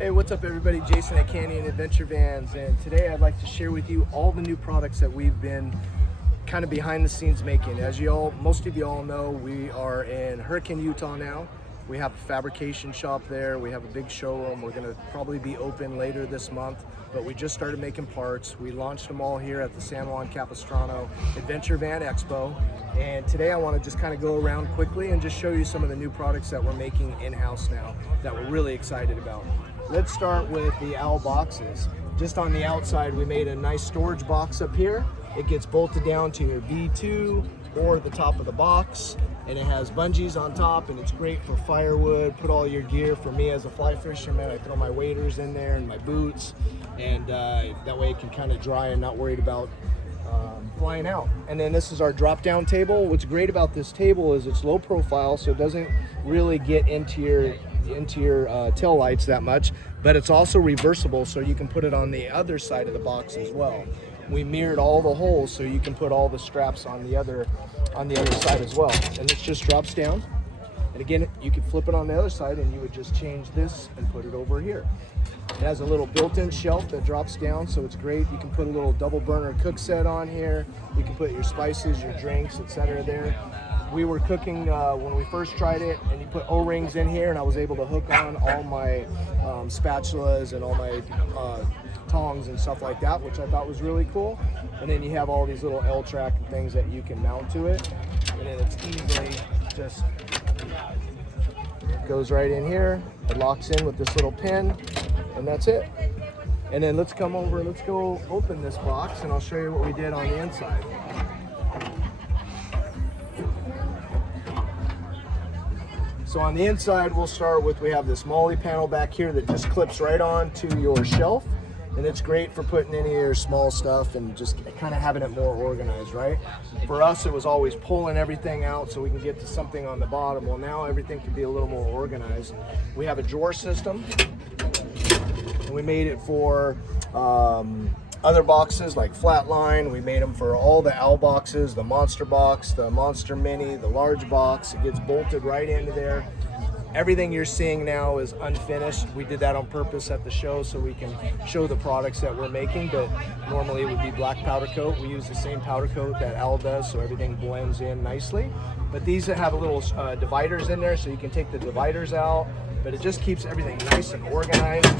Hey, what's up everybody? Jason at Canyon Adventure Vans, and today I'd like to share with you all the new products that we've been kind of behind the scenes making. As most of you all know, we are in Hurricane, Utah now. We have a fabrication shop there. We have a big showroom. We're gonna probably be open later this month, but we just started making parts. We launched them all here at the San Juan Capistrano Adventure Van Expo. And today I want to just kind of go around quickly and just show you some of the new products that we're making in-house now that we're really excited about. Let's start with the owl boxes. Just on the outside, we made a nice storage box up here. It gets bolted down to your B2 or the top of the box, and it has bungees on top, and it's great for firewood. Put all your gear. For me as a fly fisherman, I throw my waders in there and my boots, and that way it can kind of dry and not worried about flying out. And then this is our drop down table. What's great about this table is it's low profile, so it doesn't really get into your tail lights that much, but it's also reversible, so you can put it on the other side of the box as well. We mirrored all the holes so you can put all the straps on the other side as well. And this just drops down, and again you can flip it on the other side and you would just change this and put it over here. It has a little built-in shelf that drops down, so it's great. You can put a little double burner cook set on here. You can put your spices, your drinks, etc. there. We were cooking when we first tried it, and you put O-rings in here, and I was able to hook on all my spatulas and all my tongs and stuff like that, which I thought was really cool. And then you have all these little L-track and things that you can mount to it, and then it's easily just goes right in here. It locks in with this little pin, and that's it. And then let's go open this box, and I'll show you what we did on the inside. So on the inside, we'll start with, we have this MOLLE panel back here that just clips right on to your shelf, and it's great for putting any of your small stuff and just kind of having it more organized, right? For us, it was always pulling everything out so we can get to something on the bottom. Well, now everything can be a little more organized. We have a drawer system, and we made it for other boxes like Flatline. We made them for all the owl boxes, the Monster box, the Monster Mini, the large box. It gets bolted right into there. Everything you're seeing now is unfinished. We did that on purpose at the show so we can show the products that we're making, but normally it would be black powder coat. We use the same powder coat that Owl does, so everything blends in nicely. But these have a little dividers in there, so you can take the dividers out, but it just keeps everything nice and organized,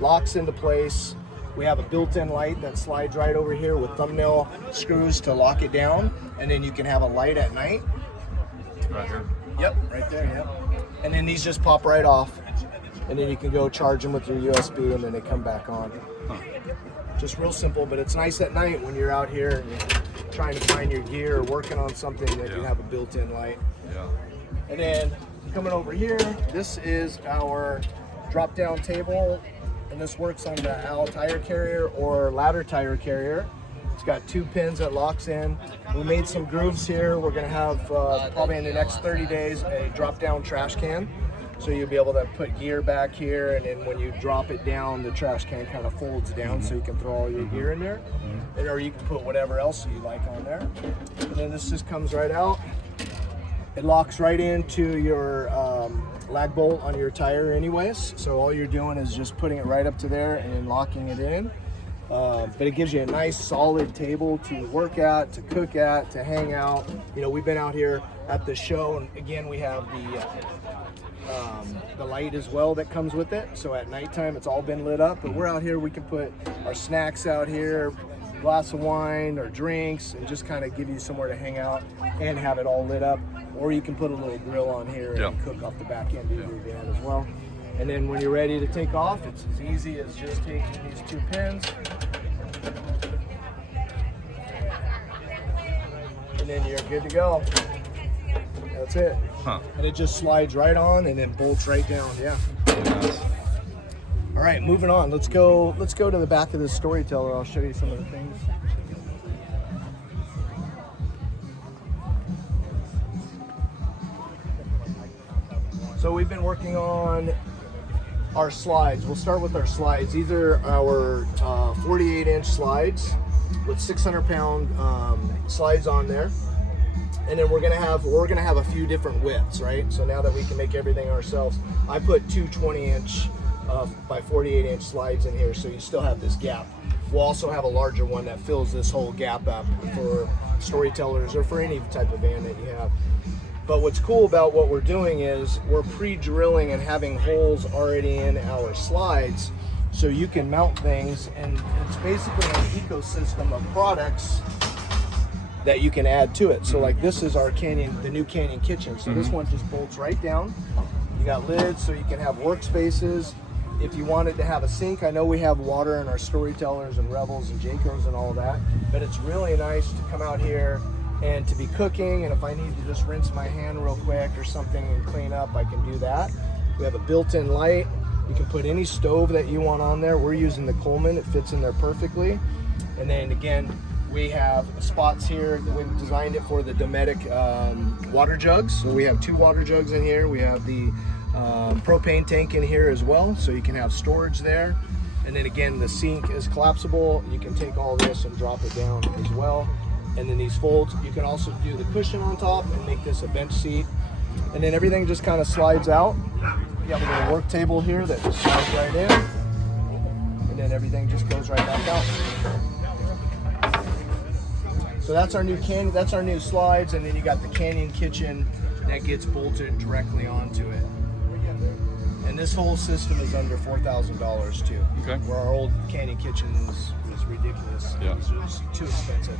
locks into place. We have a built-in light that slides right over here with thumbnail screws to lock it down, and then you can have a light at night. Right here? Yep, right there, yep. And then these just pop right off, and then you can go charge them with your USB, and then they come back on. Huh. Just real simple, but it's nice at night when you're out here and you're trying to find your gear or working on something that you have a built-in light. Yeah. And then coming over here, this is our drop-down table, and this works on the Owl tire carrier or ladder tire carrier. It's got 2 pins that locks in. We made some grooves here. We're gonna have, probably in the next 30 days, a drop-down trash can. So you'll be able to put gear back here, and then when you drop it down, the trash can kind of folds down so you can throw all your gear in there. Or you can put whatever else you like on there. And then this just comes right out. It locks right into your lag bolt on your tire anyways. So all you're doing is just putting it right up to there and then locking it in. But it gives you a nice solid table to work at, to cook at, to hang out. You know, we've been out here at the show, and again we have the light as well that comes with it. So at nighttime it's all been lit up, but we're out here, we can put our snacks out here, a glass of wine or drinks, and just kind of give you somewhere to hang out and have it all lit up. Or you can put a little grill on here and cook off the back end of your van as well. And then when you're ready to take off, it's as easy as just taking these 2 pins, and then you're good to go. That's it. Huh. And it just slides right on and then bolts right down. Yeah. Nice. All right, moving on. Let's go to the back of the Storyteller. I'll show you some of the things. So we've been working on our slides. We'll start with our slides. These are our 48-inch slides with 600-pound slides on there. And then we're gonna have a few different widths, right? So now that we can make everything ourselves, I put two 20-inch by 48-inch slides in here, so you still have this gap. We'll also have a larger one that fills this whole gap up for storytellers or for any type of van that you have. But what's cool about what we're doing is we're pre-drilling and having holes already in our slides, so you can mount things, and it's basically an ecosystem of products that you can add to it. So like this is our the new Canyon kitchen. So this one just bolts right down. You got lids so you can have workspaces. If you wanted to have a sink, I know we have water in our Storytellers and Rebels and Jaycos and all that, but it's really nice to come out here and to be cooking, and if I need to just rinse my hand real quick or something and clean up, I can do that. We have a built-in light. You can put any stove that you want on there. We're using the Coleman. It fits in there perfectly. And then again, we have spots here. We've designed it for the Dometic water jugs. So we have 2 water jugs in here. We have the propane tank in here as well, so you can have storage there. And then again, the sink is collapsible. You can take all this and drop it down as well. And then these folds, you can also do the cushion on top and make this a bench seat. And then everything just kind of slides out. You have a little work table here that just slides right in. And then everything just goes right back out. So that's our new that's our new slides, and then you got the Canyon kitchen that gets bolted directly onto it. And this whole system is under $4,000 too. Okay. Where our old Canyon kitchen was ridiculous. Yeah. It was too expensive.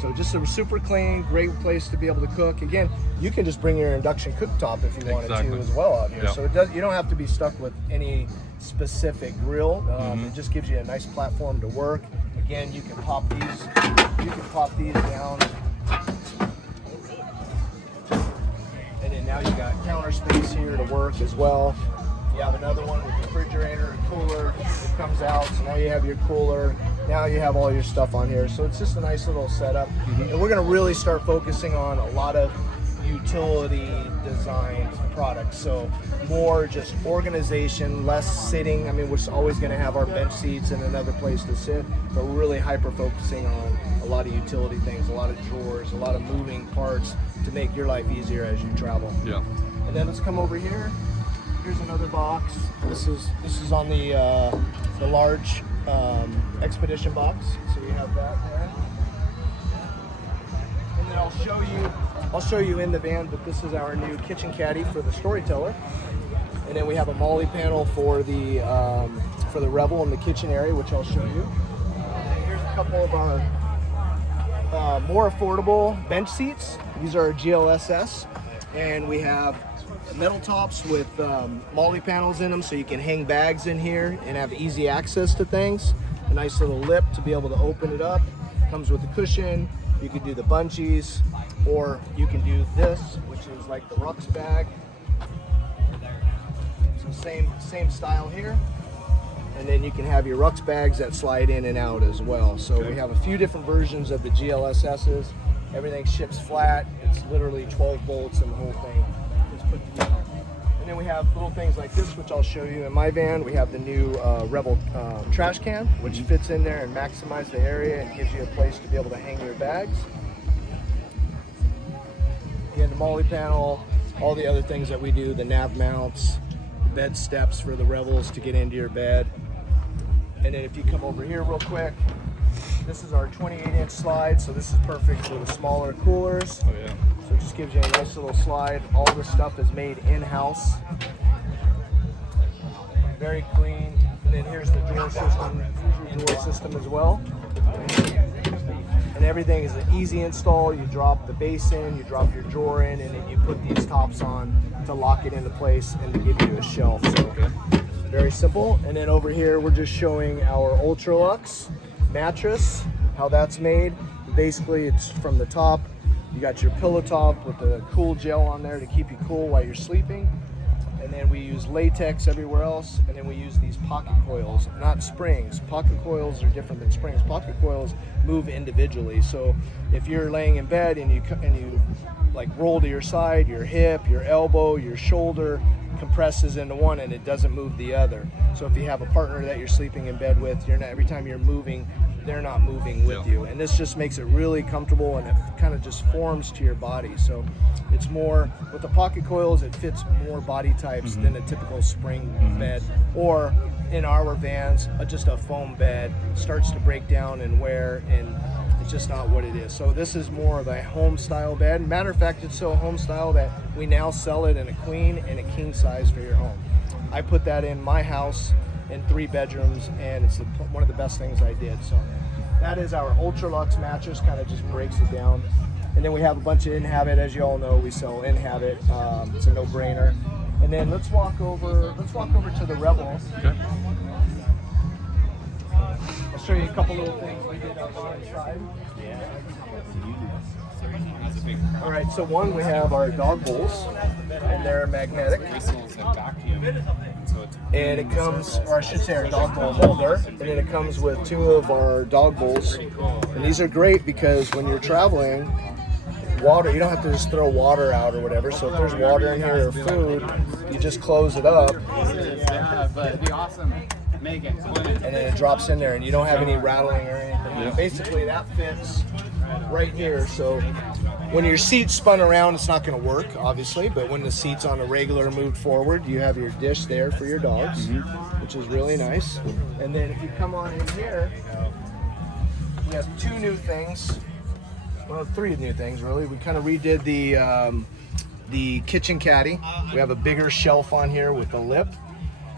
So just a super clean, great place to be able to cook. Again, you can just bring your induction cooktop if you wanted to as well out here. Yeah. So you don't have to be stuck with any specific grill. It just gives you a nice platform to work. Again, you can pop these. You can pop these down. And then now you got counter space here to work as well. You have another one with refrigerator and cooler. It comes out, so now you have your cooler. Now you have all your stuff on here. So it's just a nice little setup. And we're gonna really start focusing on a lot of utility designed products. So more just organization, less sitting. I mean, we're always gonna have our bench seats and another place to sit, but we're really hyper focusing on a lot of utility things, a lot of drawers, a lot of moving parts to make your life easier as you travel. Yeah. And then let's come over here. Here's another box. This is on the large expedition box. So you have that there. And then I'll show you in the van, but this is our new kitchen caddy for the Storyteller. And then we have a MOLLE panel for the Rebel in the kitchen area, which I'll show you. And here's a couple of our more affordable bench seats. These are GLSS, and we have metal tops with MOLLE panels in them, so you can hang bags in here and have easy access to things. A nice little lip to be able to open it up. Comes with a cushion. You can do the bungees, or you can do this, which is like the Rux bag. So same style here. And then you can have your Rux bags that slide in and out as well. So we have a few different versions of the GLSSs. Everything ships flat. It's literally 12 bolts and the whole thing is put together. And then we have little things like this, which I'll show you in my van. We have the new Rebel trash can, which fits in there and maximizes the area and gives you a place to be able to hang your bags. Again, the MOLLE panel, all the other things that we do, the nav mounts, bed steps for the Rebels to get into your bed. And then if you come over here real quick, this is our 28-inch slide, so this is perfect for the smaller coolers. Oh yeah. So it just gives you a nice little slide. All this stuff is made in-house. Very clean. And then here's the drawer system as well. And everything is an easy install. You drop the base in, you drop your drawer in, and then you put these tops on to lock it into place and to give you a shelf. So very simple. And then over here, we're just showing our Ultralux mattress, how that's made. Basically, it's from the top. You got your pillow top with the cool gel on there to keep you cool while you're sleeping. And then we use latex everywhere else. And then we use these pocket coils, not springs. Pocket coils are different than springs. Pocket coils move individually. So if you're laying in bed and you like roll to your side, your hip, your elbow, your shoulder compresses into one and it doesn't move the other. So if you have a partner that you're sleeping in bed with, you're not, every time you're moving, they're not moving with you. And this just makes it really comfortable, and it kind of just forms to your body. So it's more, with the pocket coils, it fits more body types than a typical spring bed or in our vans, just a foam bed starts to break down and wear, and it's just not what it is. So this is more of a home style bed. Matter of fact, it's so home style that we now sell it in a queen and a king size for your home. I put that in my house in 3 bedrooms, and it's one of the best things I did. So that is our Ultralux mattress, kind of just breaks it down. And then we have a bunch of Inhabit. As you all know, we sell Inhabit. It's a no-brainer. And then let's walk over to the Rebel. Okay. I'll show you a couple little things we did on the inside. All right, so one, we have our dog bowls, and they're magnetic. And it comes, or I should say our dog bowl holder, and then it comes with 2 of our dog bowls. And these are great because when you're traveling, water, you don't have to just throw water out or whatever. So if there's water in here or food, you just close it up. Yeah, but it'd be awesome. Make it. And then it drops in there, and you don't have any rattling or anything. Yeah. Basically, that fits right here. So when your seat's spun around, it's not going to work, obviously. But when the seat's on a regular moved forward, you have your dish there for your dogs, which is really nice. And then if you come on in here, we have 2 new things. Well, 3 new things, really. We kind of redid the kitchen caddy. We have a bigger shelf on here with the lip.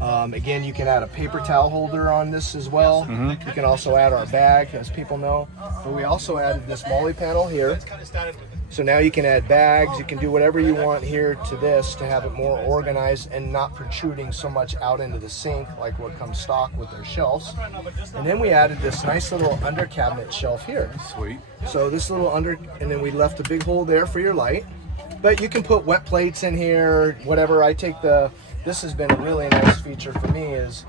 Again, you can add a paper towel holder on this as well. You can also add our bag, as people know. But we also added this MOLLE panel here. So now you can add bags, you can do whatever you want here to this to have it more organized and not protruding so much out into the sink like what comes stock with their shelves. And then we added this nice little under cabinet shelf here. Sweet. So this little under, and then we left a big hole there for your light. But you can put wet plates in here, whatever. This has been a really nice feature for me, is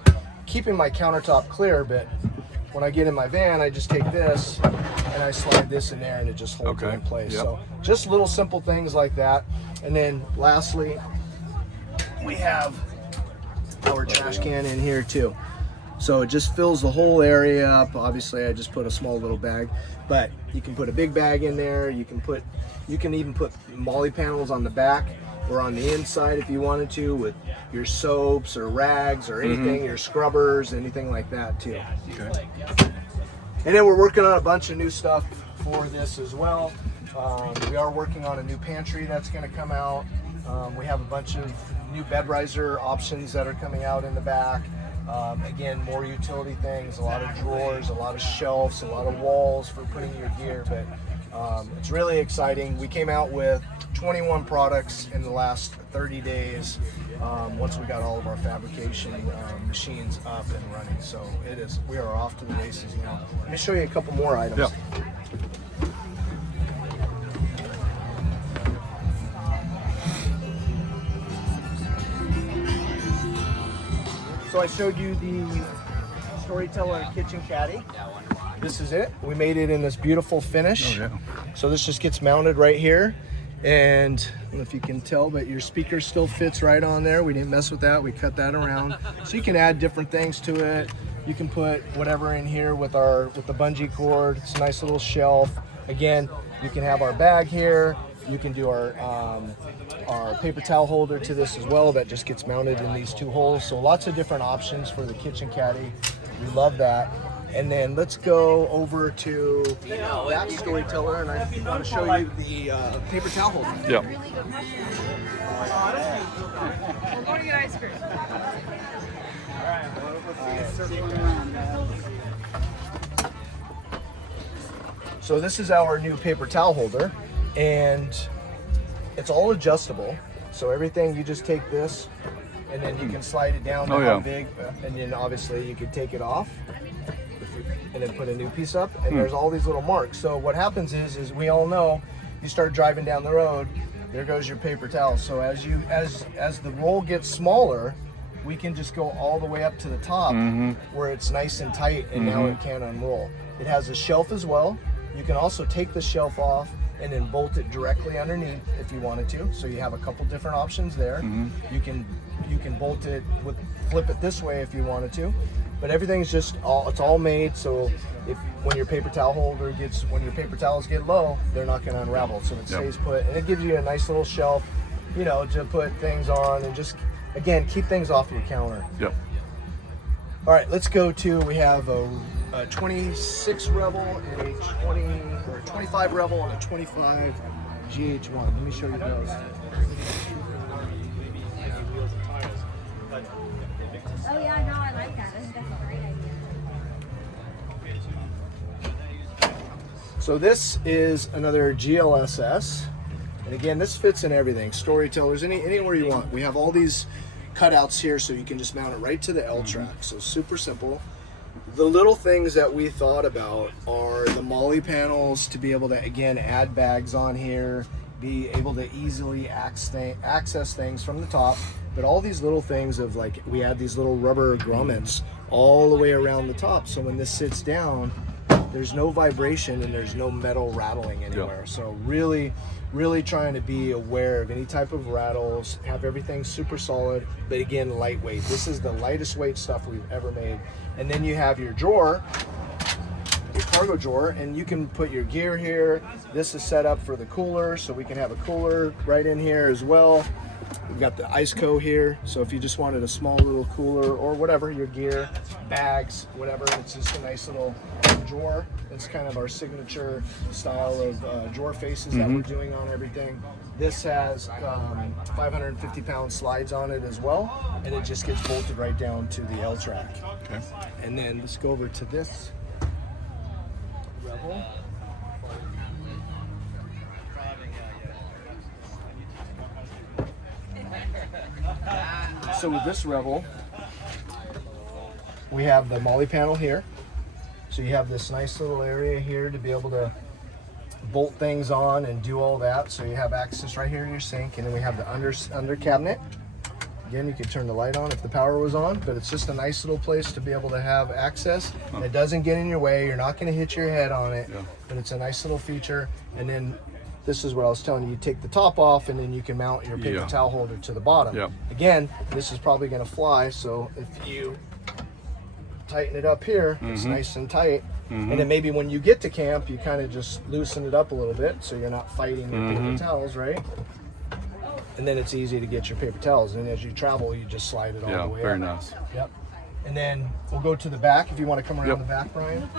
keeping my countertop clear, but when I get in my van, I just take this and I slide this in there and it just holds it in place. Yep. So just little simple things like that. And then lastly, we have our trash can in here too. So it just fills the whole area up. Obviously, I just put a small little bag, but you can put a big bag in there. You can even put MOLLE panels on the back or on the inside if you wanted to, with your soaps or rags or anything, your scrubbers, anything like that too. Okay. And then we're working on a bunch of new stuff for this as well. We are working on a new pantry that's going to come out. We have a bunch of new bed riser options that are coming out in the back. Again, more utility things, a lot of drawers, a lot of shelves, a lot of walls for putting your gear, but it's really exciting. We came out with 21 products in the last 30 days once we got all of our fabrication machines up and running. So we are off to the races now. Let me show you a couple more items. Yeah. So I showed you the Storyteller kitchen caddy. This is it. We made it in this beautiful finish. Oh, yeah. So this just gets mounted right here. And I don't know if you can tell, but your speaker still fits right on there. We didn't mess with that. We cut that around. So you can add different things to it. You can put whatever in here with the bungee cord. It's a nice little shelf. Again, you can have our bag here. You can do our paper towel holder to this as well. That just gets mounted in these 2 holes. So lots of different options for the kitchen caddy. We love that. And then let's go over to that Storyteller, and I want to show you the paper towel holder. Yeah. We're going to get ice cream. So this is our new paper towel holder, and it's all adjustable. So everything, you just take this, and then you can slide it down to how big, and then obviously you could take it off and then put a new piece up, and there's all these little marks. So what happens is we all know, you start driving down the road, there goes your paper towel. So as the roll gets smaller, we can just go all the way up to the top where it's nice and tight, and now it can unroll. It has a shelf as well. You can also take the shelf off and then bolt it directly underneath if you wanted to. So you have a couple different options there. You can bolt it flip it this way if you wanted to. But everything's it's all made so when your paper towels get low, they're not going to unravel, so it stays put, and it gives you a nice little shelf, to put things on and just again keep things off your counter. Yep. All right, let's go to, we have a 26 Rebel and a 20 or 25 Rebel and a 25 GH1. Let me show you those. Oh yeah, no, I like that. I think that's a great idea. So this is another GLSS. And again, this fits in everything. Storytellers, anywhere you want. We have all these cutouts here so you can just mount it right to the L-track. So super simple. The little things that we thought about are the molly panels to be able to, again, add bags on here, be able to easily access things from the top. But all these little things of like, we add these little rubber grommets all the way around the top. So when this sits down, there's no vibration and there's no metal rattling anywhere. Yeah. So really trying to be aware of any type of rattles, have everything super solid, but again, lightweight. This is the lightest weight stuff we've ever made. And then you have your drawer, your cargo drawer, and you can put your gear here. This is set up for the cooler, so we can have a cooler right in here as well. We've got the IceCo here, so if you just wanted a small little cooler or whatever, your gear, bags, whatever, it's just a nice little drawer. It's kind of our signature style of drawer faces that we're doing on everything. This has 550-pound slides on it as well, and it just gets bolted right down to the L-track. Okay. And then let's go over to this Rebel. So with this Rebel, we have the molly panel here. So you have this nice little area here to be able to bolt things on and do all that. So you have access right here to your sink, and then we have the under cabinet. Again, you could turn the light on if the power was on, but it's just a nice little place to be able to have access. It doesn't get in your way. You're not going to hit your head on it, but it's a nice little feature. And then this is what I was telling you. You take the top off, and then you can mount your paper towel holder to the bottom. Again, this is probably going to fly, so if you tighten it up here, it's nice and tight. And then maybe when you get to camp, you kind of just loosen it up a little bit so you're not fighting your paper towels, right? And then it's easy to get your paper towels. And as you travel, you just slide it all the way very up. nice. Yep. And then we'll go to the back if you want to come around the back, Brian.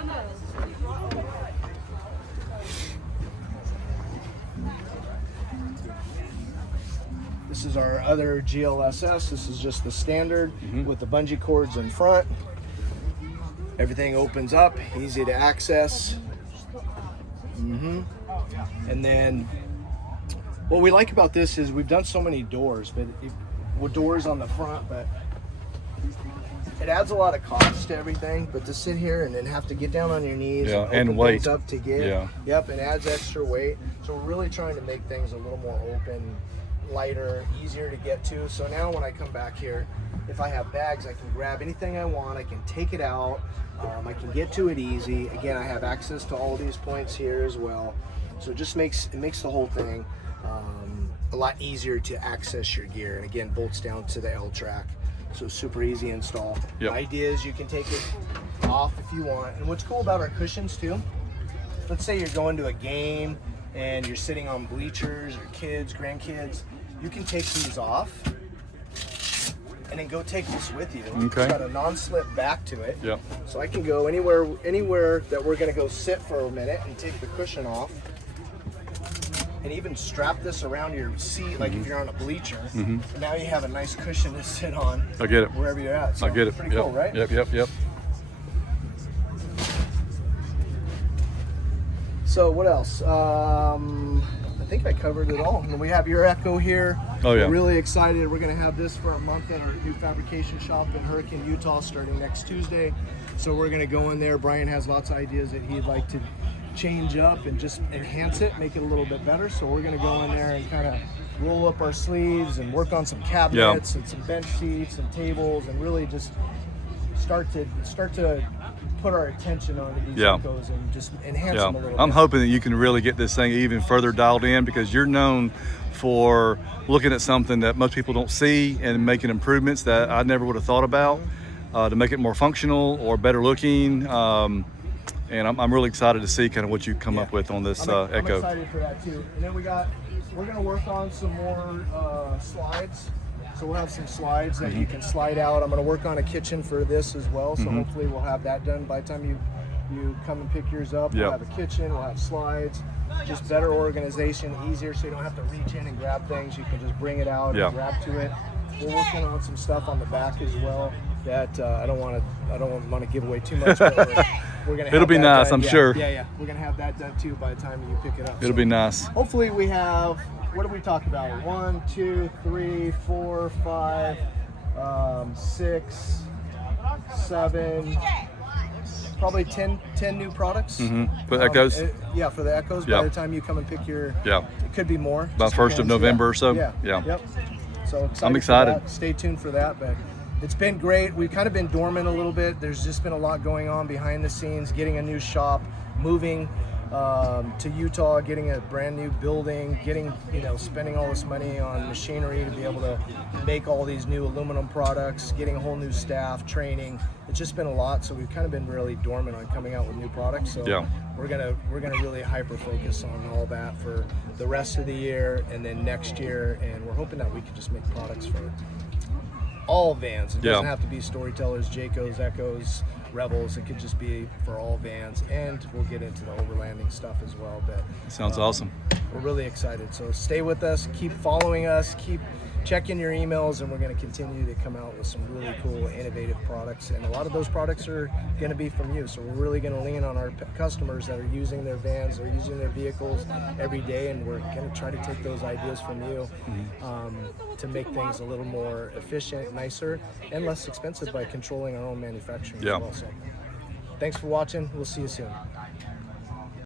This is our other GLSS. This is just the standard with the bungee cords in front. Everything opens up, easy to access. And then what we like about this is we've done so many doors, but with doors on the front, but it adds a lot of cost to everything. But to sit here and then have to get down on your knees and open weight things up to get, it adds extra weight. So we're really trying to make things a little more open, lighter, easier to get to. So now when I come back here, if I have bags, I can grab anything I want. I can take it out. I can get to it easy. Again, I have access to all these points here as well. So it just makes the whole thing a lot easier to access your gear. And again, bolts down to the L-track. So super easy install. The idea is you can take it off if you want. And what's cool about our cushions too, let's say you're going to a game and you're sitting on bleachers or kids, grandkids, you can take these off and then go take this with you. It's got a non-slip back to it. So I can go anywhere that we're gonna go sit for a minute and take the cushion off, and even strap this around your seat, like if you're on a bleacher. Now you have a nice cushion to sit on. I get it. Wherever you're at. So I get it. Pretty cool, right? Yep. So what else? I think I covered it all. And we have your Echo here. We're really excited. We're going to have this for a month at our new fabrication shop in Hurricane, Utah, starting next Tuesday. So we're going to go in there. Brian has lots of ideas that he'd like to change up and just enhance it, make it a little bit better. So we're going to go in there and kind of roll up our sleeves and work on some cabinets and some bench seats and tables, and really just start to put our attention onto these Echoes and just enhance them a little bit. I'm hoping that you can really get this thing even further dialed in, because you're known for looking at something that most people don't see and making improvements that I never would have thought about to make it more functional or better looking. And I'm really excited to see kind of what you come up with on this Echo. I'm excited for that too. And then we're going to work on some more slides. So we'll have some slides that you can slide out. I'm going to work on a kitchen for this as well, so hopefully we'll have that done by the time you come and pick yours up. We'll have a kitchen, we'll have slides, just better organization, easier, so you don't have to reach in and grab things. You can just bring it out and grab to it. We're working on some stuff on the back as well that I don't want to give away too much. But we're gonna. It'll be nice, I'm sure. Yeah. We're gonna have that done too by the time you pick it up. It'll be nice. Hopefully we have. What do we talk about? 1, 2, 3, 4, 5, 6, 7. Probably 10 new products. For the Echoes? For the Echoes. By the time you come and pick your, it could be more. About 1st of November or so. Yep. So I'm excited. For that. Stay tuned for that. But it's been great. We've kind of been dormant a little bit. There's just been a lot going on behind the scenes, getting a new shop, moving to Utah, getting a brand new building, spending all this money on machinery to be able to make all these new aluminum products, getting a whole new staff, training. It's just been a lot, so we've kind of been really dormant on coming out with new products. So we're gonna really hyper focus on all that for the rest of the year and then next year, and we're hoping that we can just make products for all vans. It doesn't have to be Storytellers, Jaycos, Echoes, Rebels. It could just be for all vans, and we'll get into the overlanding stuff as well. But sounds awesome. We're really excited. So stay with us, keep following us, keep checking your emails, and we're going to continue to come out with some really cool, innovative products. And a lot of those products are going to be from you. So we're really going to lean on our customers that are using their vans, or using their vehicles every day, and we're going to try to take those ideas from you to make things a little more efficient, nicer, and less expensive by controlling our own manufacturing as well. So thanks for watching. We'll see you soon.